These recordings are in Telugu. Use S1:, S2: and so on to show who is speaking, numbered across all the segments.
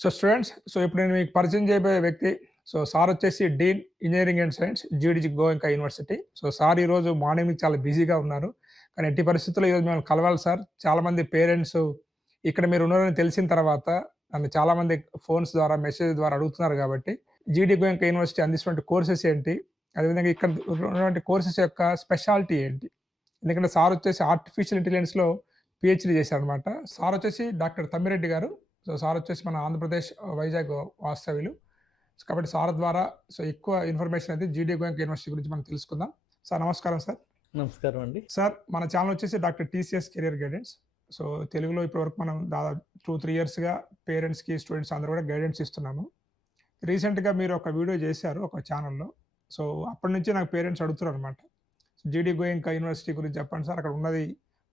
S1: సో స్టూడెంట్స్ సో ఇప్పుడు నేను మీకు పరిచయం చేయబోయే వ్యక్తి సో సార్ వచ్చేసి dean engineering and science GDG Goenka university so sir ఈరోజు మార్నింగ్ చాలా బిజీగా ఉన్నారు. కానీ ఎట్టి పరిస్థితుల్లో ఈరోజు మేము కలవాలి సార్. చాలామంది పేరెంట్స్ ఇక్కడ మీరు ఉన్నారని తెలిసిన తర్వాత నన్ను చాలామంది ఫోన్స్ ద్వారా మెసేజ్ ద్వారా అడుగుతున్నారు కాబట్టి జీడి గోయంకా యూనివర్సిటీ అందిస్తున్న కోర్సెస్ ఏంటి? అదేవిధంగా ఇక్కడ ఉన్నటువంటి కోర్సెస్ యొక్క స్పెషాలిటీ ఏంటి? ఎందుకంటే సార్ వచ్చేసి ఆర్టిఫిషియల్ ఇంటెలిజెన్స్లో పిహెచ్డి చేశారనమాట సార్ వచ్చేసి డాక్టర్ తమ్మిరెడ్డి గారు. సో సార్ వచ్చేసి మన ఆంధ్రప్రదేశ్ వైజాగ్ వాస్తవ్యులు. కాబట్టి సార్ ద్వారా సో ఎక్కువ ఇన్ఫర్మేషన్ అయితే జీడీ గోయంక యూనివర్సిటీ గురించి మనం తెలుసుకుందాం. సార్ నమస్కారం సార్.
S2: నమస్కారం అండి.
S1: సార్ మన ఛానల్ వచ్చేసి doctor TCS career guidance. So తెలుగులో ఇప్పటివరకు మనం దాదాపు టూ త్రీ ఇయర్స్గా పేరెంట్స్కి స్టూడెంట్స్ అందరూ కూడా గైడెన్స్ ఇస్తున్నాము. రీసెంట్గా మీరు ఒక వీడియో చేశారు ఒక ఛానల్లో. సో అప్పటి నుంచి నాకు పేరెంట్స్ అడుగుతారు అనమాట జీడీ గోయంక యూనివర్సిటీ గురించి చెప్పండి సార్ అక్కడ ఉన్నది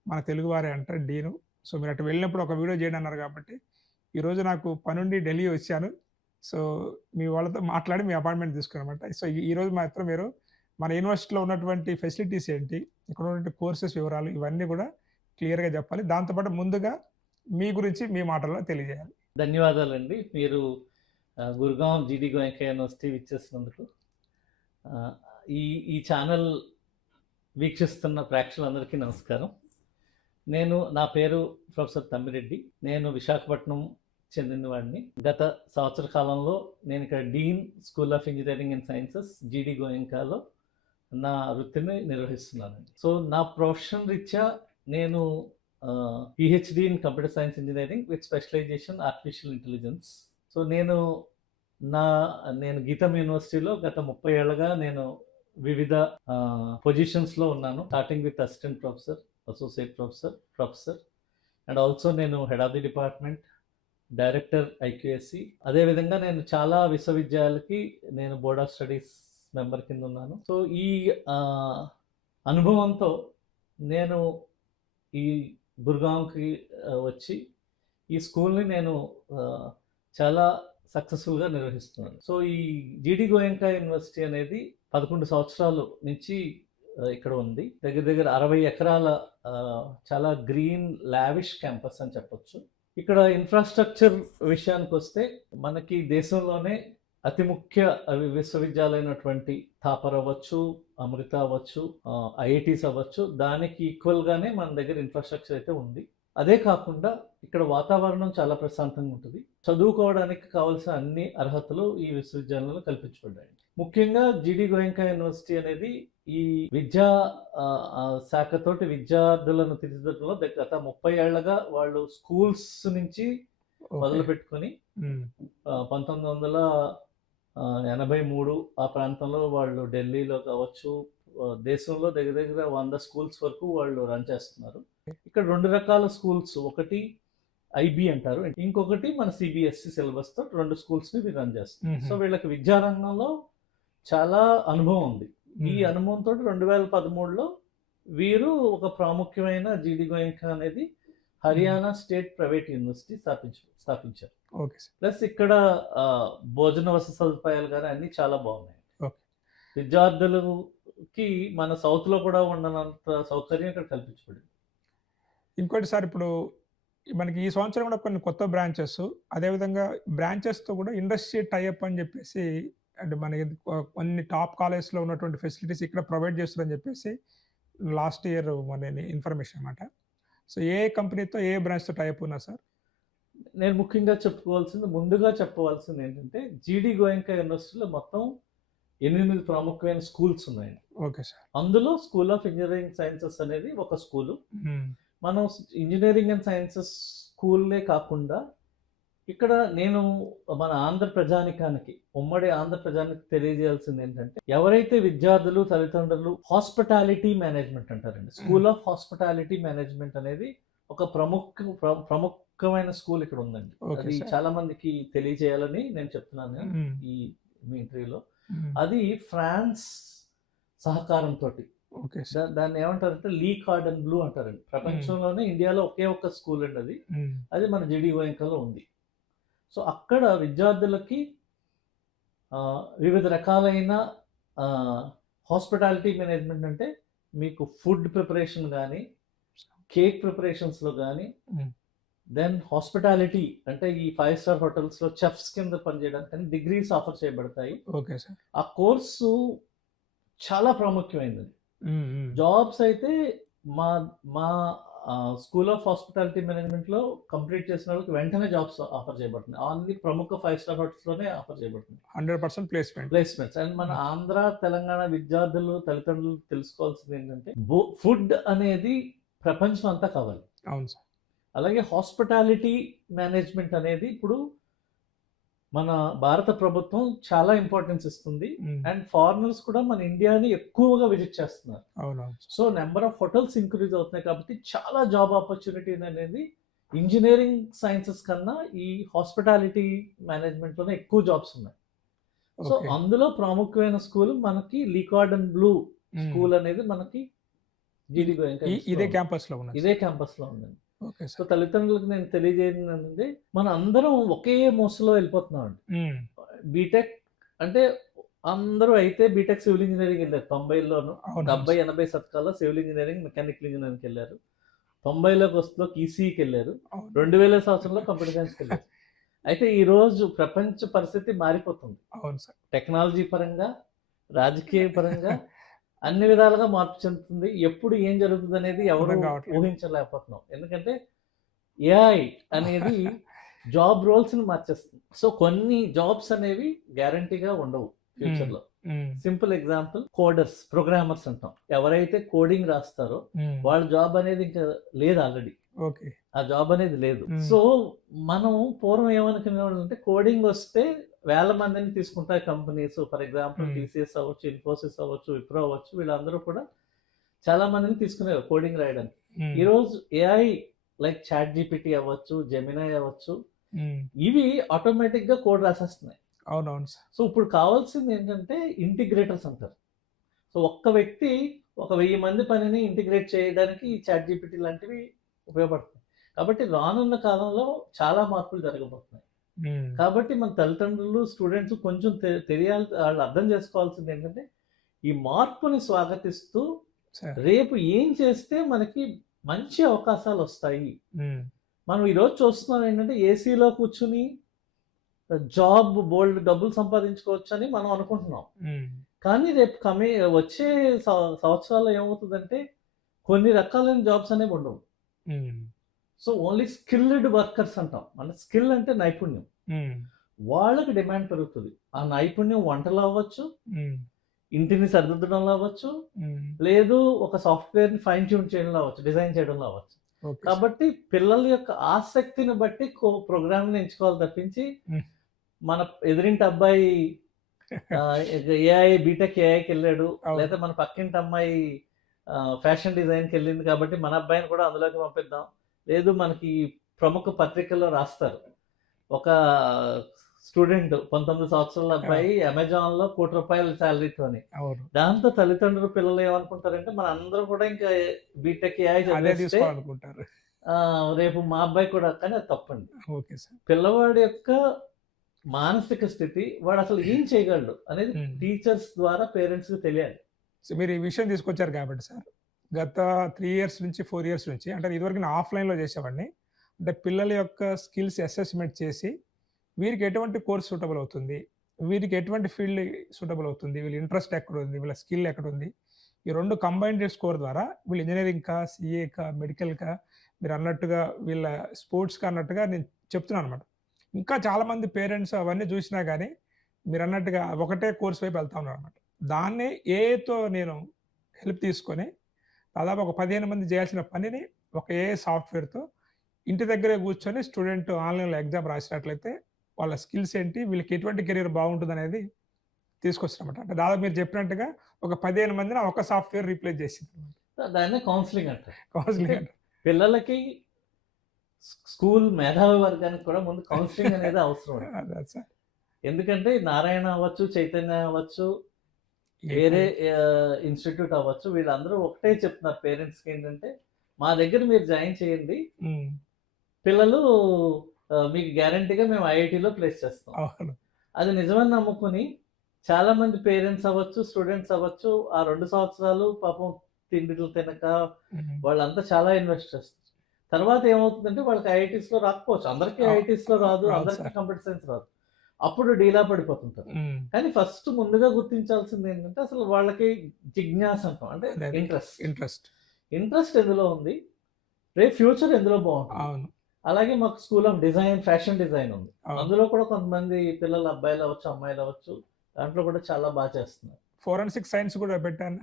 S1: మన తెలుగు వారే అంటారు డీను. సో మీరు అటు వెళ్ళినప్పుడు ఒక వీడియో చేయండి అన్నారు కాబట్టి ఈరోజు నాకు పనుండి ఢిల్లీ వచ్చాను. సో మీ వాళ్ళతో మాట్లాడి మీ అపాయింట్మెంట్ తీసుకున్నమాట. సో ఈ- ఈరోజు మాత్రం మీరు మన యూనివర్సిటీలో ఉన్నటువంటి ఫెసిలిటీస్ ఏంటి? ఇక్కడ ఉన్నటువంటి కోర్సెస్ వివరాలు ఇవన్నీ కూడా క్లియర్గా చెప్పాలి. దాంతోపాటు ముందుగా మీ గురించి మీ మాటల్లో తెలియజేయాలి.
S2: ధన్యవాదాలండి. మీరు గురుగాం జీడి గోయంక యూనివర్సిటీ విచ్చేసినందుకు. ఈ ఈ ఛానల్ వీక్షిస్తున్న ప్రేక్షకులందరికీ నమస్కారం. నేను నా పేరు ప్రొఫెసర్ తమ్మిరెడ్డి. నేను విశాఖపట్నం చెందిన వాడిని గత సంవత్సర కాలంలో నేను ఇక్కడ dean school of engineering and sciences GD గోయంకాలో నా వృత్తిని నిర్వహిస్తున్నానండి. సో నా ప్రొఫెషన్ రీత్యా నేను PhD in computer science engineering with specialization artificial intelligence so నేను నా నేను గీతం యూనివర్సిటీలో గత ముప్పై ఏళ్ళగా నేను వివిధ పొజిషన్స్లో ఉన్నాను. Starting with assistant professor associate professor professor and also నేను head of the department director IQSC. అదేవిధంగా నేను చాలా విశ్వవిద్యాలయాలకి నేను బోర్డ్ ఆఫ్ స్టడీస్ మెంబర్ కింద ఉన్నాను. సో ఈ అనుభవంతో నేను ఈ గుర్గాంకి వచ్చి ఈ స్కూల్ని నేను చాలా సక్సెస్ఫుల్గా నిర్వహిస్తున్నాను. సో ఈ జీడి గోయంకా యూనివర్సిటీ అనేది పదకొండు సంవత్సరాలు నుంచి ఇక్కడ ఉంది. దగ్గర దగ్గర అరవై ఎకరాల చాలా గ్రీన్ లావిష్ క్యాంపస్ అని చెప్పొచ్చు. ఇక్కడ ఇన్ఫ్రాస్ట్రక్చర్ విషయానికి వస్తే మనకి దేశంలోనే అతి ముఖ్య అవి విశ్వవిద్యాలయమైనటువంటి థాపర్ అవ్వచ్చు అమృత అవ్వచ్చు ఐఐటీస్ అవ్వచ్చు దానికి ఈక్వల్గానే మన దగ్గర ఇన్ఫ్రాస్ట్రక్చర్ అయితే ఉంది. అదే కాకుండా ఇక్కడ వాతావరణం చాలా ప్రశాంతంగా ఉంటుంది. చదువుకోవడానికి కావాల్సిన అన్ని అర్హతలు ఈ విశ్వవిద్యాలయంలో కల్పించబడ్డాయి. ముఖ్యంగా జీడి గోయంకా యూనివర్సిటీ అనేది ఈ విద్యా శాఖతోటి విద్యార్థులను తీర్చిదిద్దడంలో గత ముప్పై ఏళ్ళగా వాళ్ళు స్కూల్స్ నుంచి మొదలు పెట్టుకొని పంతొమ్మిది వందల ఎనభై మూడు ఆ ప్రాంతంలో వాళ్ళు ఢిల్లీలో కావచ్చు దేశంలో దగ్గర దగ్గర వంద స్కూల్స్ వరకు వాళ్ళు రన్ చేస్తున్నారు. ఇక్కడ రెండు రకాల స్కూల్స్ ఒకటి ఐబి అంటారు ఇంకొకటి మన సిబిఎస్సి సిలబస్తో రెండు స్కూల్స్ని రన్ చేస్తారు. సో వీళ్ళకి విద్యారంగంలో చాలా అనుభవం ఉంది. ఈ. అనుభవంతో రెండు వేల పదమూడులో వీరు ఒక ప్రాముఖ్యమైన జీడి గోయంకా అనేది హర్యానా స్టేట్ ప్రైవేట్ యూనివర్సిటీ స్థాపించ స్థాపించారు.
S1: Okay sir.
S2: ప్లస్ ఇక్కడ భోజన వసతి సదుపాయాలు కానీ అన్ని చాలా బాగున్నాయి.
S1: ఓకే.
S2: విద్యార్థులకి మన సౌత్లో కూడా ఉండనంత సౌకర్యం ఇక్కడ కల్పించబడింది.
S1: ఇంకోటి సార్ ఇప్పుడు మనకి ఈ సంవత్సరం కూడా కొన్ని కొత్త బ్రాంచెస్ అదేవిధంగా బ్రాంచెస్తో కూడా ఇండస్ట్రీ టైఅప్ అని చెప్పేసి అంటే మనకి కొన్ని టాప్ కాలేజ్లో ఉన్నటువంటి ఫెసిలిటీస్ ఇక్కడ ప్రొవైడ్ చేస్తారని చెప్పేసి లాస్ట్ ఇయర్ మన ఇన్ఫర్మేషన్ అనమాట సో ఏ కంపెనీతో ఏ బ్రాంచ్తో టైఅప్ ఉన్నా సార్?
S2: నేను ముఖ్యంగా చెప్పుకోవాల్సింది ముందుగా చెప్పవలసింది ఏంటంటే జీడి గోయంకా యూనివర్సిటీలో మొత్తం ఎనిమిది ప్రాముఖ్యమైన స్కూల్స్ ఉన్నాయి.
S1: Okay sir.
S2: అందులో స్కూల్ ఆఫ్ ఇంజనీరింగ్ సైన్సెస్ అనేది ఒక స్కూలు. మనం ఇంజనీరింగ్ అండ్ సైన్సెస్ స్కూల్లే కాకుండా ఇక్కడ నేను మన ఆంధ్ర ప్రజానికానికి ఉమ్మడి ఆంధ్ర ప్రజానికి తెలియజేయాల్సింది ఏంటంటే ఎవరైతే విద్యార్థులు తల్లిదండ్రులు హాస్పిటాలిటీ మేనేజ్మెంట్ అంటారండి స్కూల్ ఆఫ్ హాస్పిటాలిటీ మేనేజ్మెంట్ అనేది ఒక ప్రముఖ ప్ర- ప్రముఖమైన స్కూల్ ఇక్కడ ఉందండి అది. చాలా మందికి తెలియజేయాలని నేను చెప్తున్నాను. ఈ మీ ఇంటర్వ్యూలో. అది ఫ్రాన్స్ సహకారంతో
S1: ఓకే సార్
S2: దాన్ని ఏమంటారంటే లీ కార్డ్ అండ్ బ్లూ అంటారండి ప్రపంచంలోనే ఇండియాలో ఒకే ఒక్క స్కూల్ అండి అది. అది మన జిడి గోయంకలో ఉంది సో అక్కడ విద్యార్థులకి వివిధ రకాలైన హాస్పిటాలిటీ మేనేజ్మెంట్ అంటే మీకు ఫుడ్ ప్రిపరేషన్ కానీ కేక్ ప్రిపరేషన్స్లో కానీ. దెన్ హాస్పిటాలిటీ అంటే ఈ ఫైవ్ స్టార్ హోటల్స్లో చెఫ్స్ కింద పనిచేయడానికి డిగ్రీస్ ఆఫర్ చేయబడతాయి.
S1: Okay sir.
S2: ఆ కోర్సు చాలా ప్రాముఖ్యమైనది. జాబ్స్ అయితే మా మా స్కూల్ ఆఫ్ హాస్పిటాలిటీ మేనేజ్మెంట్లో కంప్లీట్ చేసిన వాళ్ళకి వెంటనే జాబ్స్ ఆఫర్ చేయబడుతున్నాయి అన్ని ప్రముఖ ఫైవ్ స్టార్ హోటల్స్లోనే ఆఫర్ చేయబడుతుంది.
S1: Hundred percent placement
S2: placements and మన ఆంధ్ర తెలంగాణ విద్యార్థులు తల్లిదండ్రులు తెలుసుకోవాల్సింది ఏంటంటే ఫుడ్ అనేది ప్రపంచం అంతా కావాలి
S1: అవును సార్.
S2: అలాగే హాస్పిటాలిటీ మేనేజ్మెంట్ అనేది ఇప్పుడు మన భారత ప్రభుత్వం చాలా ఇంపార్టెన్స్ ఇస్తుంది. అండ్ ఫారినర్స్ కూడా మన ఇండియాని ఎక్కువగా విజిట్ చేస్తున్నారు. So number of hotels increase అవుతున్నాయి కాబట్టి చాలా జాబ్ ఆపర్చునిటీ అనేది ఇంజనీరింగ్ సైన్సెస్ కన్నా ఈ హాస్పిటాలిటీ మేనేజ్మెంట్లోనే ఎక్కువ జాబ్స్ ఉన్నాయి. సో అందులో ప్రాముఖ్యమైన స్కూల్ మనకి లీకార్డ్ అండ్ బ్లూ స్కూల్ అనేది మనకి
S1: ఇదే
S2: ఉంది.
S1: క్యాంపస్లో ఉన్నది.
S2: ఇదే క్యాంపస్లో ఉందండి. సో తల్లిదండ్రులకు నేను తెలియజేయడం మన అందరం ఒకే మోసలో వెళ్ళిపోతున్నాం అండి బీటెక్ అంటే అందరూ అయితే బీటెక్ సివిల్ ఇంజనీరింగ్ వెళ్ళారు. తొంభైలోను డెబ్బై ఎనభై శతకాల్లో సివిల్ ఇంజనీరింగ్ మెకానికల్ ఇంజనీరింగ్కి వెళ్ళారు. తొంభైలోకి వస్తులో ఈసీకి వెళ్ళారు. రెండు వేల సంవత్సరంలో కంప్యూటర్ సైన్స్కి వెళ్ళారు. అయితే ఈ రోజు ప్రపంచ పరిస్థితి మారిపోతుంది.
S1: అవును సార్.
S2: టెక్నాలజీ పరంగా రాజకీయ పరంగా అన్ని విధాలుగా మార్పు చెందుతుంది. ఎప్పుడు ఏం జరుగుతుంది అనేది ఎవరు. ఊహించలేకపోతున్నాం. ఎందుకంటే ఏఐ అనేది జాబ్ రోల్స్ని మార్చేస్తుంది. సో కొన్ని జాబ్స్ అనేవి గ్యారంటీగా ఉండవు ఫ్యూచర్లో
S1: um,
S2: simple example coders programmers అంటాం. ఎవరైతే కోడింగ్ రాస్తారో వాళ్ళ జాబ్ అనేది ఇంకా లేదు ఆల్రెడీ. ఆ జాబ్ అనేది లేదు. సో మనం పూర్వం ఏమనుకునే అంటే కోడింగ్ వస్తే వేల మందిని తీసుకుంటాయి కంపెనీస్ ఫర్ ఎగ్జాంపుల్. టీసీఎస్ అవ్వచ్చు ఇన్ఫోసిస్ అవ్వచ్చు విప్రో అవ్వచ్చు వీళ్ళందరూ కూడా చాలా మందిని తీసుకునేవారు కోడింగ్ రాయడానికి.
S1: ఉమ్,
S2: ఈ రోజు ఏఐ లైక్ చాట్ జీపీటీ అవ్వచ్చు జెమినై అవ్వచ్చు ఇవి ఆటోమేటిక్గా కోడ్ రాసేస్తున్నాయి.
S1: అవునవును సార్.
S2: సో ఇప్పుడు కావాల్సింది ఏంటంటే ఇంటిగ్రేటర్స్ అంటారు. సో ఒక్క వ్యక్తి ఒక వెయ్యి మంది పనిని ఇంటిగ్రేట్ చేయడానికి ఈ చాట్ జీపీటీ లాంటివి ఉపయోగపడుతుంది. కాబట్టి రానున్న కాలంలో చాలా మార్పులు జరగబోతున్నాయి. కాబట్టి మన తల్లిదండ్రులు స్టూడెంట్స్ కొంచెం తెలియాలి వాళ్ళు అర్థం చేసుకోవాల్సింది ఏంటంటే ఈ మార్పుని స్వాగతిస్తూ రేపు ఏం చేస్తే మనకి మంచి అవకాశాలు వస్తాయి. మనం ఈరోజు చూస్తున్నాం ఏంటంటే ఏసీలో కూర్చుని జాబ్ బోల్డ్ డబ్బులు సంపాదించుకోవచ్చు అని మనం అనుకుంటున్నాం. కానీ రేపు కమే వచ్చే సంవత్సరాల్లో ఏమవుతుందంటే కొన్ని రకాలైన జాబ్స్ అనేవి ఉండవు. సో ఓన్లీ స్కిల్డ్ వర్కర్స్ అంటాం. మన స్కిల్ అంటే నైపుణ్యం.
S1: ఉమ్,
S2: వాళ్ళకి డిమాండ్ పెరుగుతుంది. ఆ నైపుణ్యం వంటలో అవ్వచ్చు
S1: ఉమ్,
S2: ఇంటిని సరిదిద్దడంలో అవ్వచ్చు
S1: ఉమ్,
S2: లేదు ఒక సాఫ్ట్వేర్ని ఫైన్ ట్యూన్ చేయడంలో అవ్వచ్చు డిజైన్ చేయడంలో అవ్వచ్చు. కాబట్టి పిల్లల యొక్క ఆసక్తిని బట్టి ప్రోగ్రామ్ ఎంచుకోవాలి తప్పించి
S1: Hmm.
S2: మన ఎదురింటి అబ్బాయి ఏఐ బీటెక్ ఏఐకి వెళ్ళాడు. లేదా మన పక్కింటి అమ్మాయి ఫ్యాషన్ డిజైన్కి వెళ్ళింది కాబట్టి మన అబ్బాయిని కూడా అందులోకి పంపిద్దాం. లేదు మనకి ప్రముఖ పత్రికల్లో రాస్తారు. ఒక స్టూడెంట్ పంతొమ్మిది సంవత్సరాల అబ్బాయి అమెజాన్లో కోటి రూపాయల శాలరీతోని.
S1: అవును.
S2: దాంతో తల్లిదండ్రులు పిల్లలు ఏమనుకుంటారంటే మన అందరూ కూడా ఇంకా బీటెక్ ఏఐ చదివేస్తే రేపు మా అబ్బాయి కూడా కానీ అది తప్పండి.
S1: Okay sir.
S2: పిల్లవాడి యొక్క మానసిక స్థితి వాడు అసలు ఏం చేయగలడు అనేది. టీచర్స్ ద్వారా పేరెంట్స్కి తెలియాలి.
S1: మీరు ఈ విషయం తీసుకొచ్చారు కాబట్టి సార్. గత త్రీ ఇయర్స్ నుంచి ఫోర్ ఇయర్స్ నుంచి అంటే ఇదివరకు నేను ఆఫ్లైన్లో చేసేవాడిని. అంటే పిల్లల యొక్క స్కిల్స్ అసెస్మెంట్ చేసి వీరికి ఎటువంటి కోర్స్ సూటబుల్ అవుతుంది వీరికి ఎటువంటి ఫీల్డ్ సూటబుల్ అవుతుంది వీళ్ళ ఇంట్రెస్ట్ ఎక్కడ ఉంది వీళ్ళ స్కిల్ ఎక్కడ ఉంది. ఈ రెండు కంబైన్డ్ స్కోర్ ద్వారా వీళ్ళు ఇంజనీరింగ్ కా సిఏ కా మెడికల్ కా మీరు అన్నట్టుగా వీళ్ళ స్పోర్ట్స్ కా అన్నట్టుగా నేను చెప్తున్నాను అనమాట ఇంకా చాలామంది పేరెంట్స్ అవన్నీ చూసినా కానీ మీరు అన్నట్టుగా ఒకటే కోర్స్ వైపు వెళ్తా ఉన్నారు అనమాట దాన్ని ఏతో నేను హెల్ప్ తీసుకొని దాదాపు ఒక పదిహేను మంది చేయాల్సిన పనిని ఒక ఏ సాఫ్ట్వేర్తో ఇంటి దగ్గరే కూర్చొని స్టూడెంట్ ఆన్లైన్లో ఎగ్జామ్ రాసినట్లయితే వాళ్ళ స్కిల్స్ ఏంటి వీళ్ళకి ఎటువంటి కెరీర్ బాగుంటుంది అనేది తీసుకొచ్చినమాట అంటే దాదాపు మీరు చెప్పినట్టుగా ఒక పదిహేను మందిని ఒక సాఫ్ట్వేర్ రీప్లేస్ చేసింది
S2: దాన్ని కౌన్సిలింగ్ అంటారు.
S1: కౌన్సిలింగ్
S2: పిల్లలకి స్కూల్ మేధావి వర్గానికి కూడా ముందు కౌన్సిలింగ్ అనేది అవసరం. ఎందుకంటే నారాయణ అవ్వచ్చు చైతన్య అవ్వచ్చు వేరే ఇన్స్టిట్యూట్ అవ్వచ్చు. వీళ్ళందరూ ఒకటే చెప్తున్నారు పేరెంట్స్కి ఏంటంటే మా దగ్గర మీరు జాయిన్ చేయండి. పిల్లలు మీకు గ్యారంటీగా మేము ఐఐటిలో ప్లేస్ చేస్తాం. అది నిజమని నమ్ముకుని చాలా మంది పేరెంట్స్ అవ్వచ్చు స్టూడెంట్స్ అవ్వచ్చు ఆ రెండు సంవత్సరాలు పాపం తిండిలు తినక వాళ్ళంతా చాలా ఇన్వెస్ట్ చేస్తారు. తర్వాత ఏమవుతుందంటే వాళ్ళకి ఐఐటీస్లో రాకపోవచ్చు. అందరికీ ఐఐటీస్లో రాదు అందరికీ. కంప్యూటర్ సైన్స్ రాదు. అప్పుడు డీలా పడిపోతుంటారు కానీ ఫస్ట్ ముందుగా గుర్తించాల్సింది ఏంటంటే అసలు వాళ్ళకి జిజ్ఞాస అంటాం. అంటే. ఇంట్రెస్ట్.
S1: ఇంట్రెస్ట్.
S2: ఇంట్రెస్ట్ ఎందులో ఉంది? రేపు ఫ్యూచర్ ఎందులో బాగుంటుంది? అలాగే మాకు school of design fashion design ఉంది. అందులో కూడా కొంతమంది పిల్లలు అబ్బాయిలు అవ్వచ్చు అమ్మాయిలు అవ్వచ్చు దాంట్లో కూడా చాలా బాగా చేస్తున్నారు.
S1: ఫోరెన్సిక్ సైన్స్ కూడా పెట్టాను?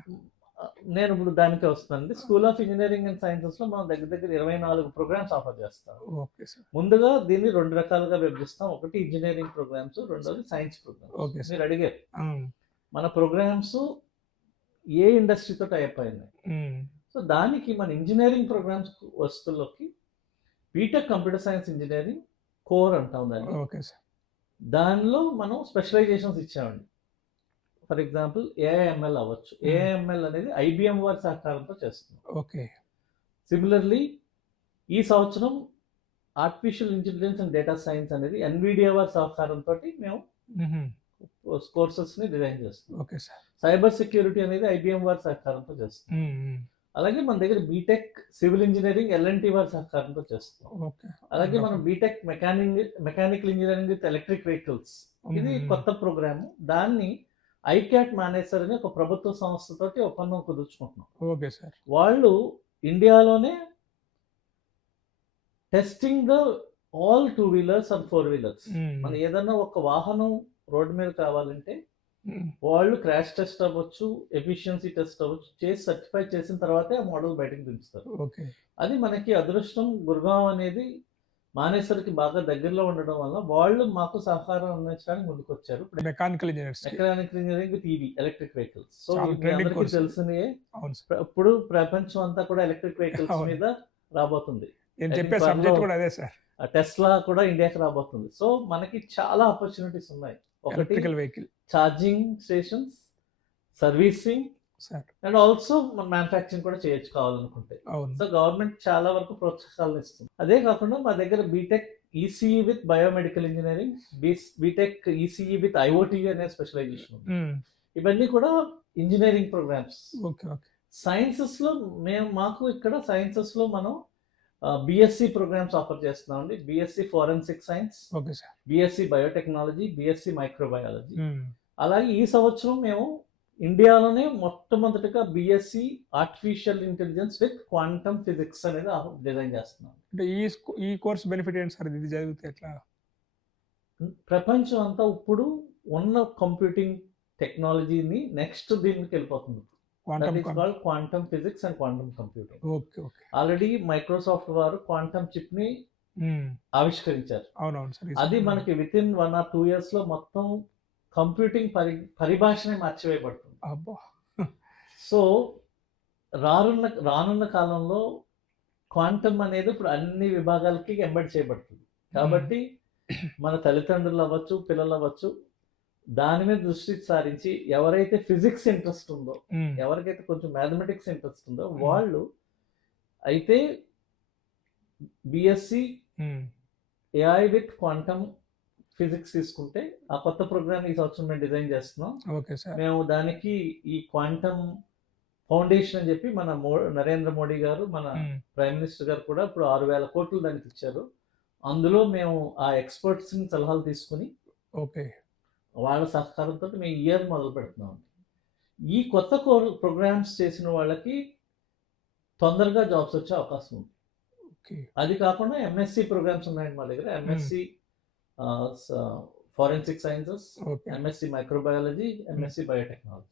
S2: నేను ఇప్పుడు దానికే వస్తానండి స్కూల్ ఆఫ్ ఇంజనీరింగ్ అండ్ సైన్సెస్లో మనం దగ్గర దగ్గర ఇరవై నాలుగు ప్రోగ్రామ్స్ ఆఫర్ చేస్తాం.
S1: Okay sir.
S2: ముందుగా దీన్ని రెండు రకాలుగా విభజిస్తాం. ఒకటి ఇంజనీరింగ్ ప్రోగ్రామ్స్ రెండోది సైన్స్ ప్రోగ్రామ్స్
S1: ఓకే
S2: మీరు అడిగారు. మన ప్రోగ్రామ్స్ ఏ ఇండస్ట్రీతో టైప్ అయినాయి సో దానికి మన engineering programmes వస్తువులోకి BTech computer science engineering core అంటాం దాన్ని.
S1: Okay sir.
S2: దానిలో మనం స్పెషలైజేషన్స్ ఇచ్చామండి. ఫర్ ఎగ్జాంపుల్ ఏఐఎంఎల్ అవ్వచ్చు.
S1: Hmm.
S2: ఏఐఎంఎల్ అనేది ఐబిఎం వారి సహకారంతో చేస్తున్నాం
S1: ఓకే.
S2: సిమిలర్లీ ఈ సంవత్సరం artificial intelligence and data science అనేది ఎన్విడియా వారి సహకారంతో మేము కోర్సెస్ని డిజైన్ చేస్తున్నాం.
S1: Okay sir.
S2: సైబర్ సెక్యూరిటీ అనేది ఐబిఎం వారి సహకారంతో చేస్తున్నాం
S1: ఉమ్,
S2: అలాగే మన దగ్గర బీటెక్ సివిల్ ఇంజనీరింగ్ ఎల్ఎన్టీ వారి సహకారంతో చేస్తున్నాం. అలాగే మనం BTech mechanic mechanical engineering with electric vehicles ఇది కొత్త ప్రోగ్రామ్. దాన్ని ఐక్యాట్ మేనేజర్ అని ఒక ప్రభుత్వ సంస్థతోటి ఒప్పందం కుదుర్చుకుంటున్నాం.
S1: Okay sir.
S2: వాళ్ళు ఇండియాలోనే testing the all two wheelers and four wheelers మన ఏదన్నా ఒక వాహనం రోడ్డు మీద కావాలంటే వాళ్ళు క్రాష్ టెస్ట్ అవ్వచ్చు ఎఫిషియన్సీ టెస్ట్ అవ్వచ్చు చేసి సర్టిఫై చేసిన తర్వాతే ఆ మోడల్ బయటకు దించుతారు అది మనకి అదృష్టం గురుగాం అనేది మానేసరికి బాగా దగ్గరలో ఉండడం వల్ల వాళ్ళు మాకు సహకారం అందించడానికి ముందుకు వచ్చారు ఇప్పుడు
S1: mechanical engineers
S2: mechanical engineering with EV electric vehicles so అందరికీ ప్ర- ఇప్పుడు ప్రపంచం అంతా కూడా ఎలక్ట్రిక్ వెహికల్స్. మీద రాబోతుంది.
S1: నేను
S2: I
S1: చెప్పే
S2: think
S1: సబ్జెక్ట్
S2: త్వరలో-
S1: కూడా అదే సార్.
S2: ఆ టెస్లా కూడా ఇండియాకి రాబోతుంది. సో మనకి చాలా ఆపర్చునిటీస్ ఉన్నాయి. ఒకటి
S1: electrical vehicle
S2: charging stations servicing
S1: sir
S2: and also మన మ్యానుఫ్యాక్చరింగ్ కూడా చేయొచ్చు కావాలనుకుంటే సో గవర్నమెంట్ చాలా వరకు ప్రోత్సాహాలను ఇస్తుంది. అదే కాకుండా మా దగ్గర BTech ECE with biomedical engineering BTech ECE with IoT అనే స్పెషలైజేషన్ ఉంది.
S1: ఉమ్,
S2: ఇవన్నీ కూడా ఇంజనీరింగ్ ప్రోగ్రామ్స్ సైన్సెస్లో మేము మాకు ఇక్కడ సైన్సెస్లో మనం బిఎస్సి ప్రోగ్రామ్స్ ఆఫర్ చేస్తున్నాం అండి BSc forensic science BSc biotechnology BSc microbiology అలాగే ఈ సంవత్సరం మేము ఇండియాలోనే మొట్టమొదటిగా BSc artificial intelligence with quantum physics అనేది డిజైన్ చేస్తున్నాం.
S1: అంటే ఈ ఈ కోర్స్ బెనిఫిట్ ఏంటి సార్? ఇది చదివితే ఎట్లా?
S2: ప్రపంచం అంతా ఇప్పుడు ఉన్న కంప్యూటింగ్ టెక్నాలజీని నెక్స్ట్ దీనికి వెళ్ళిపోతుంది.
S1: Quantum
S2: physics and quantum computing
S1: okay okay.
S2: Already Microsoft వారు క్వాంటమ్
S1: చిప్ని
S2: ఆవిష్కరించారు.
S1: అవునవును సార్
S2: అది మనకి with in one or two ఇయర్స్లో మొత్తం కంప్యూటింగ్ పరి పరిభాషనే మార్చివేయబడుతుంది.
S1: అబ్బా.
S2: సో రానున్న రానున్న కాలంలో క్వాంటమ్ అనేది ఇప్పుడు అన్ని విభాగాలకి ఎంబెడ్ చేయబడుతుంది. కాబట్టి మన తల్లిదండ్రులు అవ్వచ్చు పిల్లలు అవ్వచ్చు దాని మీద దృష్టి సారించి ఎవరైతే ఫిజిక్స్ ఇంట్రెస్ట్ ఉందో ఎవరికైతే కొంచెం మ్యాథమెటిక్స్ ఇంట్రెస్ట్ ఉందో. వాళ్ళు అయితే BSc AI with quantum physics తీసుకుంటే ఆ కొత్త ప్రోగ్రామ్ ఈ సంవత్సరం మేము డిజైన్ చేస్తున్నాం.
S1: Okay sir.
S2: మేము దానికి ఈ క్వాంటమ్ ఫౌండేషన్ అని చెప్పి మన మో నరేంద్ర మోడీ గారు మన ప్రైమ్ మినిస్టర్ గారు కూడా ఇప్పుడు ఆరు వేల కోట్లు దానికి ఇచ్చారు. అందులో మేము ఆ ఎక్స్పర్ట్స్ సలహాలు తీసుకుని
S1: ఓకే.
S2: వాళ్ళ సహకారంతో మేము ఇయర్ మొదలు పెడుతున్నాం. ఈ కొత్త కోర్ ప్రోగ్రామ్స్ చేసిన వాళ్ళకి తొందరగా జాబ్స్ వచ్చే అవకాశం ఉంది.
S1: ఓకే.
S2: అది కాకుండా ఎంఎస్సి ప్రోగ్రామ్స్ ఉన్నాయండి మా దగ్గర. MSc forensic sciences MSc microbiology MSc biotechnology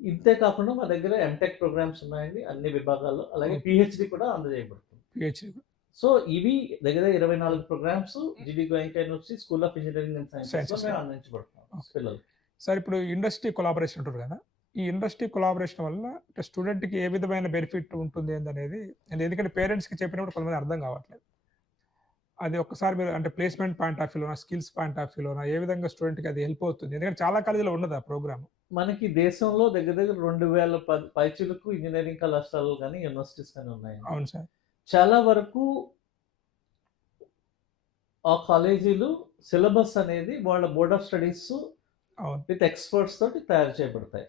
S2: ఇంతే కాకుండా మా దగ్గర ఎంటెక్ ప్రోగ్రామ్స్ ఉన్నాయండి అన్ని విభాగాల్లో. అలాగే. పిహెచ్డి కూడా అందజేయబడుతుంది.
S1: పిహెచ్డి
S2: సో ఇవి దగ్గర ఇరవై నాలుగు programmes Goenka university school of engineering and. మేము అందించబడుతున్నాం. పిల్లలకి.
S1: సార్ ఇప్పుడు ఇండస్ట్రీ కొలాబరేషన్ ఉంటుంది కదా ఈ ఇండస్ట్రీ కొలాబరేషన్ వల్ల స్టూడెంట్కి ఏ విధమైన బెనిఫిట్ ఉంటుంది అనేది ఎందుకంటే పేరెంట్స్కి చెప్పినప్పుడు కొంతమంది అర్థం కావట్లేదు. అది ఒక్కసారి మీరు అంటే ప్లేస్మెంట్ పాయింట్ ఆఫ్ వ్యూలోనా స్కిల్స్ పాయింట్ ఆఫ్ వ్యూలోనా ఏ విధంగా స్టూడెంట్కి అది హెల్ప్ అవుతుంది? ఎందుకంటే చాలా కాలేజీలో ఉండదు ఆ ప్రోగ్రామ్
S2: మనకి దేశంలో దగ్గర దగ్గర రెండు వేల పది పైచులకు ఇంజనీరింగ్ కళాశాలలు కానీ యూనివర్సిటీస్ కానీ ఉన్నాయి
S1: అవును సార్.
S2: చాలా వరకు ఆ కాలేజీలు సిలబస్ అనేది వాళ్ళ board of studies with experts తోటి తయారు చేయబడతాయి.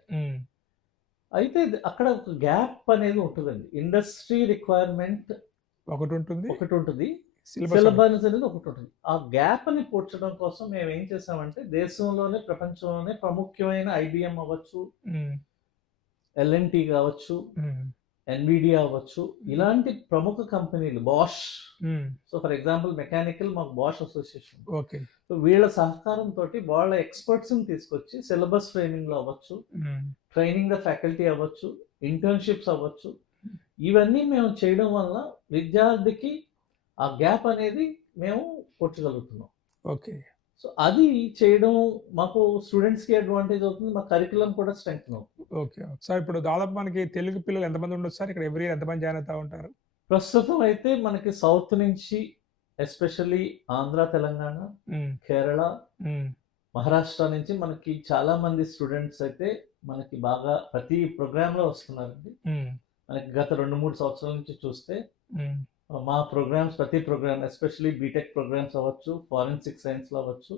S2: అయితే అక్కడ ఒక గ్యాప్ అనేది ఉంటుందండి. ఇండస్ట్రీ రిక్వైర్మెంట్
S1: ఒకటి ఉంటుంది.
S2: ఒకటి ఉంటుంది.
S1: సిలబస్
S2: అనేది ఒకటి ఉంటుంది ఆ గ్యాప్ని పూడ్చడం కోసం మేము ఏం చేసామంటే దేశంలోనే ప్రపంచంలోనే ప్రముఖమైన ఐబిఎం అవ్వచ్చు ఎల్ఎన్టీ కావచ్చు ఎన్విడియా అవ్వచ్చు ఇలాంటి ప్రముఖ కంపెనీలు Bosch so for example mechanical మాకు బాష్ అసోసియేషన్
S1: ఓకే.
S2: సో వీళ్ళ సహకారంతో వాళ్ళ ఎక్స్పర్ట్స్ని తీసుకొచ్చి సిలబస్ ట్రైనింగ్లో అవ్వచ్చు
S1: ఉమ్,
S2: ట్రైనింగ్ ద ఫ్యాకల్టీ అవ్వచ్చు ఇంటర్న్షిప్స్ అవ్వచ్చు. ఇవన్నీ మేము చేయడం వల్ల విద్యార్థికి ఆ గ్యాప్ అనేది మేము పొట్టగలుగుతున్నాం
S1: ఓకే.
S2: సో అది చేయడం మాకు స్టూడెంట్స్కి అడ్వాంటేజ్ అవుతుంది మా కరికులం కూడా స్ట్రెంగ్ అవుతుంది.
S1: ఓకే. సార్ ఇప్పుడు దాదాపు మనకి తెలుగు పిల్లలు ఎంతమంది ఉండొచ్చు సార్? ఇక్కడ ఎవ్రీ ఎంతమంది జాయిన్ అవుతా ఉంటారు?
S2: ప్రస్తుతం అయితే మనకి సౌత్ నుంచి ఎస్పెషల్లీ ఆంధ్ర తెలంగాణ కేరళ మహారాష్ట్ర నుంచి మనకి చాలా మంది స్టూడెంట్స్ అయితే మనకి బాగా ప్రతి ప్రోగ్రాంలో వస్తున్నారండి.
S1: ఉమ్,
S2: మనకి గత రెండు మూడు సంవత్సరాల నుంచి చూస్తే మా ప్రోగ్రామ్స్ ప్రతి ప్రోగ్రామ్ ఎస్పెషలీ బీటెక్ ప్రోగ్రామ్స్ అవ్వచ్చు ఫారెన్సిక్ సైన్స్లో అవ్వచ్చు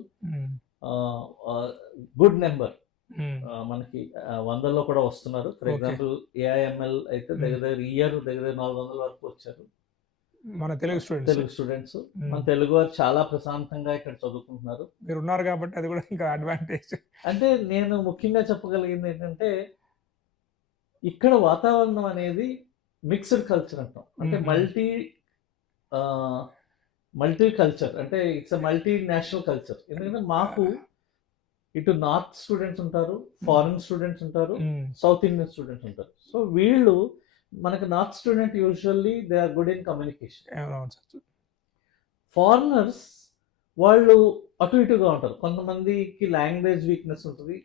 S2: గుడ్ నెంబర్
S1: ఉమ్,
S2: మనకి వందల్లో కూడా వస్తున్నారు. ఫర్. ఎగ్జాంపుల్ ఏఐఎంఎల్ అయితే
S1: Hmm.
S2: దగ్గర దగ్గర ఇయర్ దగ్గర నాలుగు వందల వరకు వచ్చారు.
S1: మన తెలుగు స్టూడెంట్స్
S2: తెలుగు స్టూడెంట్స్ మన తెలుగు వారు చాలా ప్రశాంతంగా ఇక్కడ చదువుకుంటున్నారు.
S1: మీరు ఉన్నారు కాబట్టి అది కూడా ఇంకా అడ్వాంటేజ్
S2: అంటే నేను ముఖ్యంగా చెప్పగలిగింది ఏంటంటే ఇక్కడ వాతావరణం అనేది మిక్స్డ్ కల్చర్ అంటాం. అంటే. మల్టీ మల్టీ కల్చర్ అంటే ఇట్స్ మల్టీ నేషనల్ కల్చర్ ఎందుకంటే మాకు ఇటు నార్త్ స్టూడెంట్స్ ఉంటారు ఫారిన్ స్టూడెంట్స్ ఉంటారు సౌత్ ఇండియన్ స్టూడెంట్స్ ఉంటారు. సో వీళ్ళు మనకి north student usually they are good in communication foreigners వాళ్ళు అటు ఇటుగా ఉంటారు. కొంతమందికి లాంగ్వేజ్ వీక్నెస్ ఉంటుంది.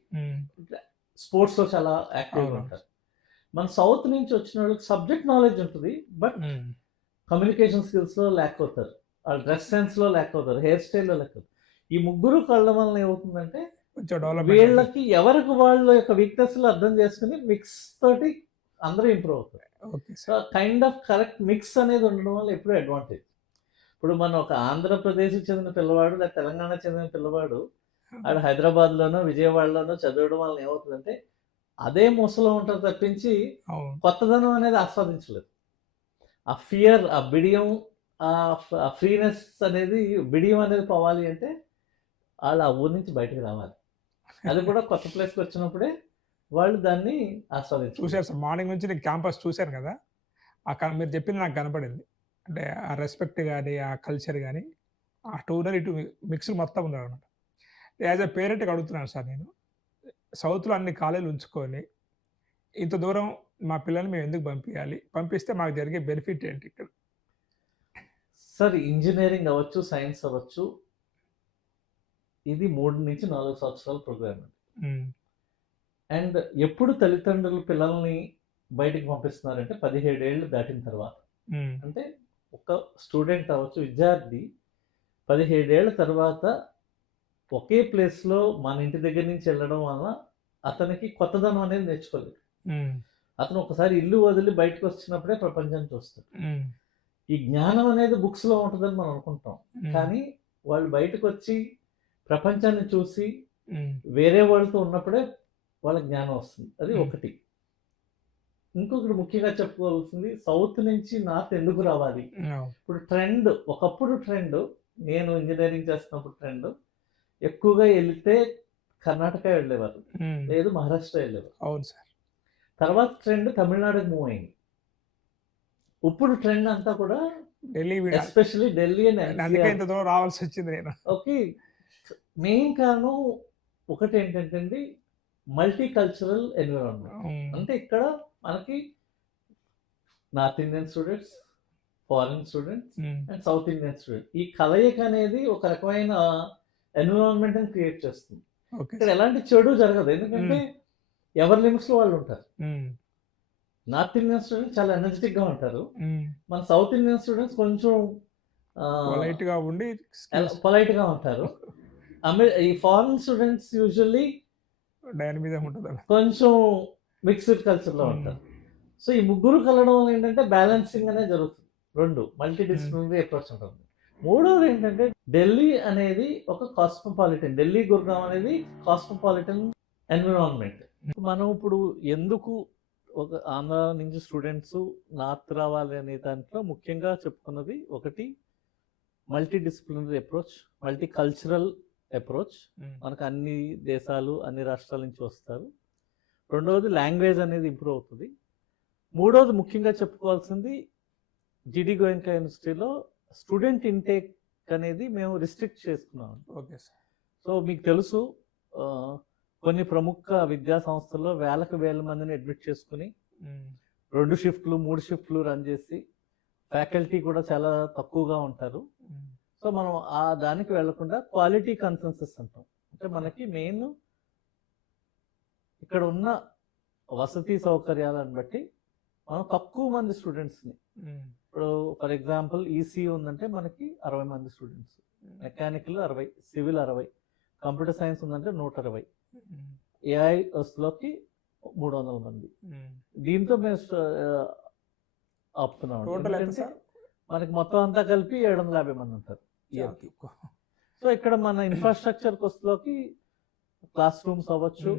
S2: స్పోర్ట్స్లో చాలా యాక్టివ్గా. ఉంటారు. మన సౌత్ నుంచి వచ్చిన వాళ్ళకి సబ్జెక్ట్ నాలెడ్జ్ ఉంటుంది బట్ కమ్యూనికేషన్ స్కిల్స్లో ల్యాక్ అవుతారు వాళ్ళ డ్రెస్ సెన్స్లో ల్యాక్ అవుతారు హెయిర్ స్టైల్లో ల్యాక్ అవుతారు ఈ ముగ్గురు కళ్ళ వలన ఏమవుతుందంటే వీళ్ళకి ఎవరికి వాళ్ళ యొక్క వీక్నెస్ అర్థం చేసుకుని మిక్స్ తోటి అందరూ ఇంప్రూవ్ అవుతారు. So kind of correct mix అనేది ఉండడం వల్ల ఎప్పుడూ అడ్వాంటేజ్ ఇప్పుడు మనం ఒక ఆంధ్రప్రదేశ్ చెందిన పిల్లవాడు లేదా తెలంగాణ చెందిన పిల్లవాడు ఆడు హైదరాబాద్లోనో విజయవాడలోనో చదవడం వల్ల ఏమవుతుందంటే అదే ముసలో ఉంటారు తప్పించి కొత్తదనం అనేది ఆస్వాదించలేదు. ఆ ఫియర్ ఆ బిడియం ఆ ఫ్రీనెస్ అనేది బిడియం అనేది పోవాలి అంటే వాళ్ళు ఆ ఊరి నుంచి బయటకు రావాలి. అది కూడా కొత్త ప్లేస్కి వచ్చినప్పుడే వాళ్ళు దాన్ని ఆస్వాదించారు
S1: చూశారు సార్. మార్నింగ్ నుంచి నేను క్యాంపస్ చూశాను కదా. ఆ క- మీరు చెప్పింది నాకు కనపడింది. అంటే ఆ రెస్పెక్ట్ కానీ ఆ కల్చర్ కానీ ఆ టూనర్ ఇటు మిక్స్ మొత్తం ఉన్నారు అనమాట యాజ్ అ పేరెంట్కి అడుగుతున్నాను సార్ నేను సౌత్లో అన్ని కాలేజీలు ఉంచుకొని ఇంత దూరం మా పిల్లల్ని మేము ఎందుకు పంపించాలి పంపిస్తే మాకు జరిగే బెనిఫిట్ ఏంటి ఇక్కడ?
S2: సార్ ఇంజనీరింగ్ అవ్వచ్చు సైన్స్ అవ్వచ్చు ఇది మూడు నుంచి నాలుగు సంవత్సరాల ప్రోగ్రామ్
S1: ఉమ్,
S2: అండ్ ఎప్పుడు తల్లిదండ్రులు పిల్లల్ని బయటికి పంపిస్తున్నారంటే పదిహేడు ఏళ్ళు దాటిన తర్వాత. అంటే ఒక స్టూడెంట్ అవ్వచ్చు విద్యార్థి పదిహేడేళ్ళ తర్వాత ఒకే ప్లేస్లో మన ఇంటి దగ్గర నుంచి వెళ్ళడం వల్ల అతనికి కొత్తదనం అనేది నేర్చుకోలేదు. అతను ఒకసారి ఇల్లు వదిలి బయటకు వచ్చినప్పుడే ప్రపంచాన్ని చూస్తాడు. ఈ జ్ఞానం అనేది బుక్స్లో ఉంటుందని మనం అనుకుంటాం. కానీ వాళ్ళు బయటకు వచ్చి ప్రపంచాన్ని చూసి వేరే వాళ్ళతో ఉన్నప్పుడే వాళ్ళ జ్ఞానం వస్తుంది. అది. ఒకటి. ఇంకొకటి ముఖ్యంగా చెప్పుకోవాల్సింది సౌత్ నుంచి నార్త్ ఎందుకు రావాలి. ఇప్పుడు ట్రెండ్ ఒకప్పుడు ట్రెండ్ నేను ఇంజనీరింగ్ చేస్తున్నప్పుడు ట్రెండ్ ఎక్కువగా వెళ్తే కర్ణాటక వెళ్ళేవారు. లేదు మహారాష్ట్ర వెళ్ళేవారు.
S1: అవును సార్.
S2: తర్వాత ట్రెండ్ తమిళనాడుకి మూవ్ అయింది. ఇప్పుడు ట్రెండ్ అంతా కూడా
S1: ఢిల్లీ
S2: ఎస్పెషల్లీ ఢిల్లీ అండ్
S1: అందుకే ఇంత దూరం రావాల్సి వచ్చింది నేను.
S2: ఓకే. మెయిన్ కారణం ఒకటి ఏంటంటే అండి మల్టీ కల్చరల్ ఎన్విరాన్మెంట్ అంటే ఇక్కడ మనకి north Indian students foreign students and south Indian student ఈ కలయిక అనేది ఒక రకమైన ఎన్విరాన్మెంట్ క్రియేట్ చేస్తుంది. ఇక్కడ ఎలాంటి చెడు జరగదు. ఎందుకంటే ఎవరి లిమిట్స్లో వాళ్ళు ఉంటారు. నార్త్ ఇండియన్ స్టూడెంట్స్ చాలా ఎనర్జెటిక్గా ఉంటారు మన సౌత్ ఇండియన్ స్టూడెంట్స్ కొంచెం
S1: పొలైట్గా ఉండి
S2: ఉంటారు. అమె ఈ ఫారిన్ స్టూడెంట్స్ యూజువల్లీ
S1: డైనమిజం ఉంటుంది అలా.
S2: కొంచెం మిక్స్డ్ కల్చర్లో ఉంటారు. సో ఈ ముగ్గురు కలవడం వల్ల ఏంటంటే బ్యాలెన్సింగ్ అనేది జరుగుతుంది. రెండు మల్టీ డిసిప్లినరీ అప్రోచ్ ఉంటుంది. మూడవది ఏంటంటే ఢిల్లీ అనేది ఒక కాస్మోపాలిటన్ ఢిల్లీ గుర్గాం అనేది కాస్మోపాలిటన్ ఎన్విరాన్మెంట్. మనం ఇప్పుడు ఎందుకు ఒక ఆంధ్ర నుంచి స్టూడెంట్స్ నార్త్ రావాలి అనే దాంట్లో ముఖ్యంగా చెప్పుకున్నది ఒకటి multidisciplinary approach multicultural approach మనకు అన్ని దేశాలు అన్ని రాష్ట్రాల నుంచి వస్తారు. రెండవది లాంగ్వేజ్ అనేది ఇంప్రూవ్ అవుతుంది. మూడవది ముఖ్యంగా చెప్పుకోవాల్సింది జిడి గోయంకా యూనివర్సిటీలో స్టూడెంట్ ఇంటేక్ అనేది మేము రిస్ట్రిక్ట్ చేసుకున్నాం
S1: ఓకే
S2: సో మీకు తెలుసు కొన్ని ప్రముఖ విద్యా సంస్థల్లో వేలకు వేల మందిని అడ్మిట్ చేసుకుని రెండు షిఫ్ట్లు మూడు షిఫ్ట్లు రన్ చేసి ఫ్యాకల్టీ కూడా చాలా తక్కువగా ఉంటారు. సో మనం ఆ దానికి వెళ్ళకుండా క్వాలిటీ కన్సెన్సస్ అంటాం. అంటే మనకి మెయిన్ ఇక్కడ ఉన్న వసతి సౌకర్యాలను బట్టి మనం తక్కువ మంది స్టూడెంట్స్ని. ఇప్పుడు ఫర్ ఎగ్జాంపుల్ ఈసీ ఉందంటే మనకి అరవై మంది స్టూడెంట్స్. మెకానికల్ అరవై సివిల్ అరవై కంప్యూటర్ సైన్స్ ఉందంటే నూట అరవై. ఏఐ వస్తులోకి మూడు వందల మంది. దీంతో మేము ఆపుతున్నాం మనకి మొత్తం అంతా కలిపి ఏడు వందల యాభై మంది ఉంటారు. సో ఇక్కడ మన ఇన్ఫ్రాస్ట్రక్చర్ వస్తులోకి క్లాస్ రూమ్స్ అవ్వచ్చు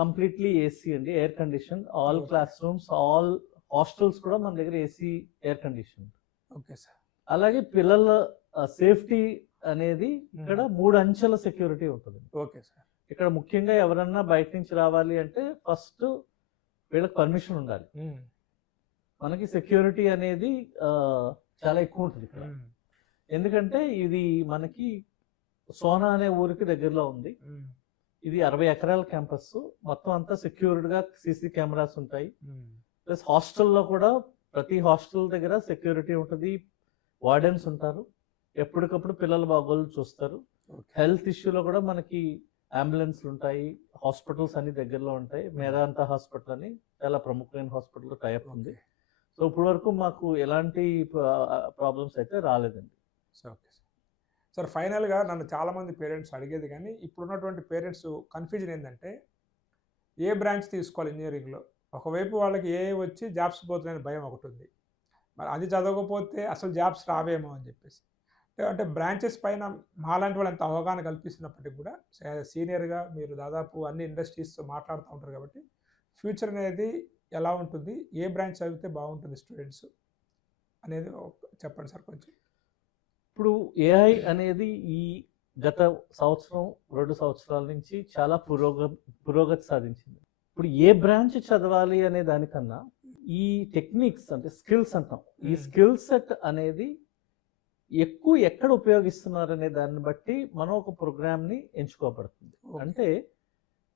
S2: కంప్లీట్లీ ఏసీ అండి air condition all. Classrooms all hostels కూడా మన దగ్గర AC air condition
S1: okay sir.
S2: అలాగే పిల్లల సేఫ్టీ అనేది ఇక్కడ. మూడు అంచెల సెక్యూరిటీ ఉంటుంది
S1: ఓకే సార్.
S2: ఇక్కడ ముఖ్యంగా ఎవరన్నా బయట నుంచి రావాలి అంటే ఫస్ట్ వీళ్ళకి పర్మిషన్ ఉండాలి. మనకి సెక్యూరిటీ అనేది చాలా ఎక్కువ ఉంటుంది ఇక్కడ. ఎందుకంటే ఇది మనకి సోనా అనే ఊరికి దగ్గరలో ఉంది. ఇది అరవై ఎకరాల క్యాంపస్. మొత్తం అంతా సెక్యూర్డ్గా సీసీ కెమెరాస్ ఉంటాయి. ప్లస్ హాస్టల్లో కూడా ప్రతి హాస్టల్ దగ్గర సెక్యూరిటీ ఉంటుంది. వార్డెన్స్ ఉంటారు. ఎప్పటికప్పుడు పిల్లల బాగోలు చూస్తారు. హెల్త్ ఇష్యూలో కూడా మనకి అంబులెన్స్లు ఉంటాయి హాస్పిటల్స్ అన్ని దగ్గరలో ఉంటాయి. మేధాంత హాస్పిటల్ అని చాలా ప్రముఖమైన హాస్పిటల్ టైప్ ఉంది. సో ఇప్పటి వరకు మాకు ఎలాంటి ప్రాబ్లమ్స్ అయితే రాలేదండి.
S1: Sir okay sir. సార్ ఫైనల్గా నన్ను చాలామంది పేరెంట్స్ అడిగేది కానీ ఇప్పుడున్నటువంటి పేరెంట్స్ కన్ఫ్యూజన్ ఏంటంటే ఏ బ్రాంచ్ తీసుకోవాలి ఇంజనీరింగ్లో? ఒకవైపు వాళ్ళకి ఏ వచ్చి జాబ్స్ పోతున్నాయని భయం ఒకటి ఉంది మరి అది చదవకపోతే అసలు జాబ్స్ రావేమో అని చెప్పేసి. అంటే- బ్రాంచెస్ పైన మాలాంటి వాళ్ళు ఎంత అవగాహన కల్పిస్తున్నప్పటికీ కూడా సీనియర్గా మీరు దాదాపు అన్ని ఇండస్ట్రీస్తో మాట్లాడుతూ ఉంటారు కాబట్టి ఫ్యూచర్ అనేది ఎలా ఉంటుంది ఏ బ్రాంచ్ చదివితే బాగుంటుంది స్టూడెంట్స్ అనేది చెప్పండి సార్ కొంచెం.
S2: ఇప్పుడు ఏఐ అనేది ఈ గత సంవత్సరం రెండు సంవత్సరాల నుంచి చాలా పురోగ పురోగతి సాధించింది. ఇప్పుడు ఏ బ్రాంచ్ చదవాలి అనే దానికన్నా ఈ టెక్నిక్స్ అంటే స్కిల్స్ అంటాం. ఈ. స్కిల్ సెట్ అనేది ఎక్కువ ఎక్కడ ఉపయోగిస్తున్నారు అనే దాన్ని బట్టి మనం ఒక ప్రోగ్రామ్ని ఎంచుకోబడుతుంది. అంటే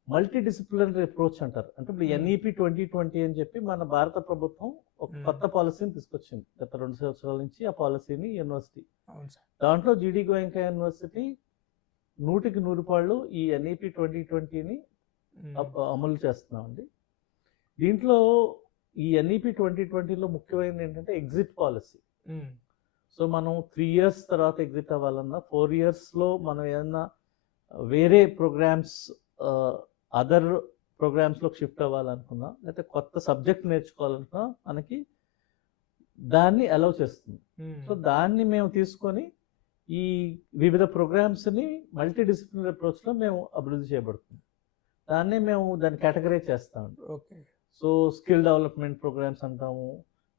S2: మల్టీ డిసిప్లినరీ అప్రోచ్ అంటారు. అంటే ఇప్పుడు. ఎన్ఈపి ట్వంటీ ట్వంటీ అని చెప్పి మన భారత ప్రభుత్వం ఒక
S1: Hmm.
S2: కొత్త పాలసీని తీసుకొచ్చింది. గత రెండు సంవత్సరాల నుంచి ఆ పాలసీని యూనివర్సిటీ దాంట్లో జీడి గోయంకా యూనివర్సిటీ నూటికి నూరు పాళ్ళు ఈ ఎన్ఈపి ట్వంటీ ట్వంటీని అమలు చేస్తున్నామండి. దీంట్లో ఈ ఎన్ఈపి ట్వంటీ ట్వంటీలో ముఖ్యమైనది ఏంటంటే ఎగ్జిట్ పాలసీ సో మనం త్రీ ఇయర్స్ తర్వాత ఎగ్జిట్ అవ్వాలన్నా ఫోర్ ఇయర్స్లో మనం ఏదన్నా వేరే ప్రోగ్రామ్స్ అదర్ ప్రోగ్రామ్స్లోకి షిఫ్ట్ అవ్వాలనుకున్నా లేకపోతే కొత్త సబ్జెక్ట్ నేర్చుకోవాలనుకున్నా మనకి దాన్ని అలౌ చేస్తుంది.
S1: ఉమ్,
S2: సో దాన్ని మేము తీసుకొని ఈ వివిధ ప్రోగ్రామ్స్ని మల్టీ డిసిప్లినరీ అప్రోచ్లో మేము అభివృద్ధి చేయబడుతుంది. దాన్నే మేము దాన్ని కేటగరైజ్ చేస్తాం
S1: okay.
S2: So skill development programmes అంటాము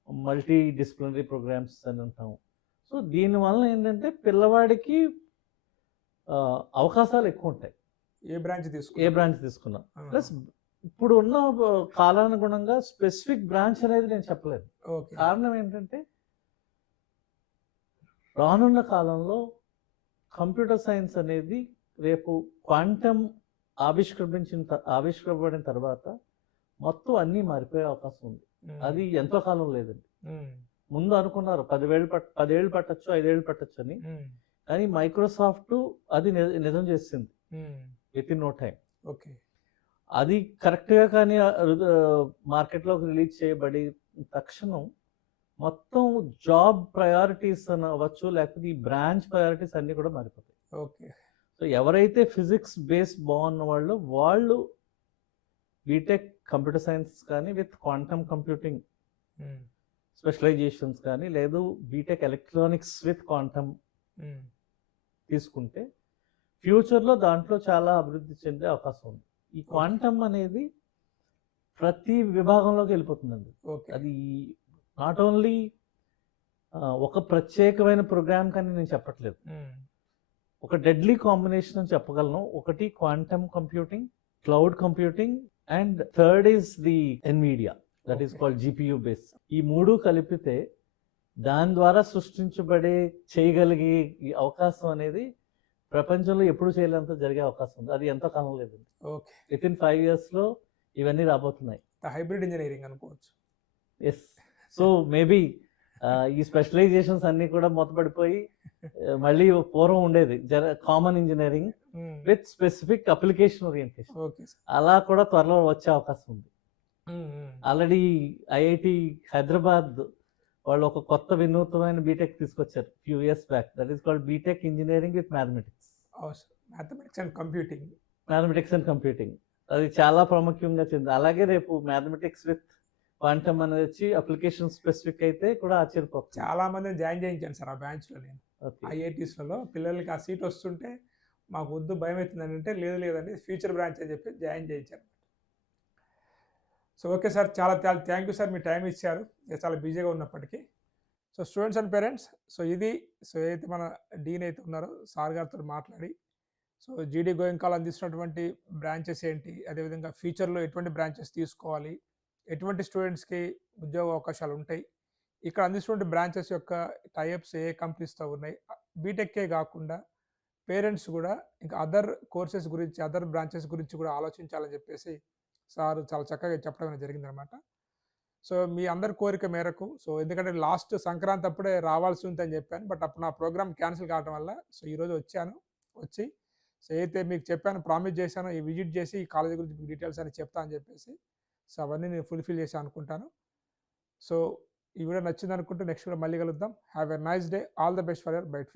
S2: మల్టీ డిసిప్లినరీ ప్రోగ్రామ్స్ అని అంటాము. సో దీనివల్ల ఏంటంటే పిల్లవాడికి అవకాశాలు ఎక్కువ ఉంటాయి
S1: ఏ బ్రాంచ్ తీసుకో
S2: ఏ బ్రాంచ్ తీసుకున్నా. ప్లస్ ఇప్పుడు ఉన్న కాలానుగుణంగా స్పెసిఫిక్ బ్రాంచ్ అనేది నేను చెప్పలేదు కారణం ఏంటంటే రానున్న కాలంలో కంప్యూటర్ సైన్స్ అనేది రేపు క్వాంటమ్ ఆవిష్కరించిన ఆవిష్కరించబడిన తర్వాత మొత్తం అన్నీ మారిపోయే అవకాశం ఉంది. అది ఎంతో కాలం లేదండి. ముందు అనుకున్నారు. పదివేలు పట్ పదేళ్ళు పట్టచ్చు ఐదేళ్ళు పట్టచ్చు అని. కానీ మైక్రోసాఫ్ట్ అది నిజం చేసింది. With in no time
S1: okay.
S2: అది కరెక్ట్గా కానీ మార్కెట్లోకి రిలీజ్ చేయబడి తక్షణం మొత్తం జాబ్ ప్రయారిటీస్ అని అవ్వచ్చు లేకపోతే ఈ బ్రాంచ్ ప్రయారిటీస్ అన్నీ కూడా మారిపోతాయి.
S1: ఓకే.
S2: సో ఎవరైతే ఫిజిక్స్ బేస్ బాగున్న వాళ్ళు వాళ్ళు బీటెక్ కంప్యూటర్ సైన్స్ కానీ విత్ క్వాంటమ్ కంప్యూటింగ్ స్పెషలైజేషన్స్ కానీ లేదు BTech electronics with quantum
S1: um,
S2: తీసుకుంటే ఫ్యూచర్లో దాంట్లో చాలా అభివృద్ధి చెందే అవకాశం ఉంది. ఈ క్వాంటమ్ అనేది ప్రతి విభాగంలోకి వెళ్ళిపోతుందండి.
S1: ఓకే
S2: అది నాట్ ఓన్లీ ఒక ప్రత్యేకమైన ప్రోగ్రామ్ కానీ నేను చెప్పట్లేదు.
S1: మ్మ్.
S2: ఒక డెడ్లీ కాంబినేషన్ అని చెప్పగలను. ఒకటి quantum computing cloud computing and third is the Nvidia. That is. Called GPU base ఈ మూడు కలిపితే దాని ద్వారా సృష్టించబడే చేయగలిగే ఈ అవకాశం అనేది ప్రపంచంలో ఎప్పుడు చేయలేంత జరిగే అవకాశం ఉంది. అది ఎంతో కాలం లేదు
S1: ఓకే
S2: విత్ ఇన్ ఫైవ్ ఇయర్స్లో ఇవన్నీ రాబోతున్నాయి.
S1: హైబ్రిడ్ ఇంజనీరింగ్ అనుకోవచ్చు.
S2: ఎస్ సో మేబీ ఈ స్పెషలైజేషన్స్ అన్ని కూడా మూతపడిపోయి మళ్ళీ పూర్వం ఉండేది. జర common engineering. With specific application orientation అలా కూడా త్వరలో వచ్చే అవకాశం ఉంది. ఆల్రెడీ ఐఐటి హైదరాబాద్ వాళ్ళు ఒక కొత్త వినూత్నమైన బీటెక్ తీసుకొచ్చారు few years back that is called BTech engineering with mathematics
S1: అవసరం mathematics and computing
S2: mathematics and computing అది చాలా ప్రాముఖ్యంగా చెంది అలాగే రేపు మ్యాథమెటిక్స్ విత్ క్వాంటమ్ అనేది వచ్చి అప్లికేషన్ స్పెసిఫిక్ అయితే కూడా ఆశ్చర్యపోతుంది.
S1: చాలా మందిని జాయిన్ చేయించాను సార్ ఆ బ్రాంచ్లో నేను. ఐఐటీస్లలో పిల్లలకి ఆ సీట్ వస్తుంటే మాకు వద్దు భయం అవుతుందని అంటే లేదు లేదండి ఫ్యూచర్ బ్రాంచ్ అని చెప్పి జాయిన్ చేయించారు సో ఓకే సార్. చాలా థ్యాంక్ యూ సార్. మీ టైం ఇచ్చారు. చాలా బిజీగా ఉన్నప్పటికీ. So students and parents so ఇది సో ఏదైతే మన డీన్ అయితే ఉన్నారో సార్ గారితో మాట్లాడి సో జీడీ గోయంకాల్ అందిస్తున్నటువంటి బ్రాంచెస్ ఏంటి? అదేవిధంగా ఫ్యూచర్లో ఎటువంటి బ్రాంచెస్ తీసుకోవాలి? ఎటువంటి స్టూడెంట్స్కి ఉద్యోగ అవకాశాలు ఉంటాయి? ఇక్కడ అందిస్తున్న బ్రాంచెస్ యొక్క టైప్స్ ఏ కంపెనీస్తో ఉన్నాయి? బీటెక్కే కాకుండా పేరెంట్స్ కూడా ఇంకా అదర్ కోర్సెస్ గురించి అదర్ బ్రాంచెస్ గురించి కూడా ఆలోచించాలని చెప్పేసి సార్ చాలా చక్కగా చెప్పడం జరిగింది అనమాట సో మీ అందరి కోరిక మేరకు సో ఎందుకంటే లాస్ట్ సంక్రాంతి అప్పుడే రావాల్సి ఉందని చెప్పాను బట్ అప్పుడు నా ప్రోగ్రామ్ క్యాన్సిల్ కావడం వల్ల సో ఈరోజు వచ్చాను వచ్చి సో అయితే మీకు చెప్పాను ప్రామిస్ చేశాను ఈ విజిట్ చేసి ఈ కాలేజీ గురించి మీకు డీటెయిల్స్ అని చెప్తా అని చెప్పేసి సో అవన్నీ నేను ఫుల్ఫిల్ చేశాను అనుకుంటాను. సో ఈ వీడియో నచ్చింది అనుకుంటే నెక్స్ట్ వీడియో మళ్ళీ కలుద్దాం. Have a nice day all the best for your bite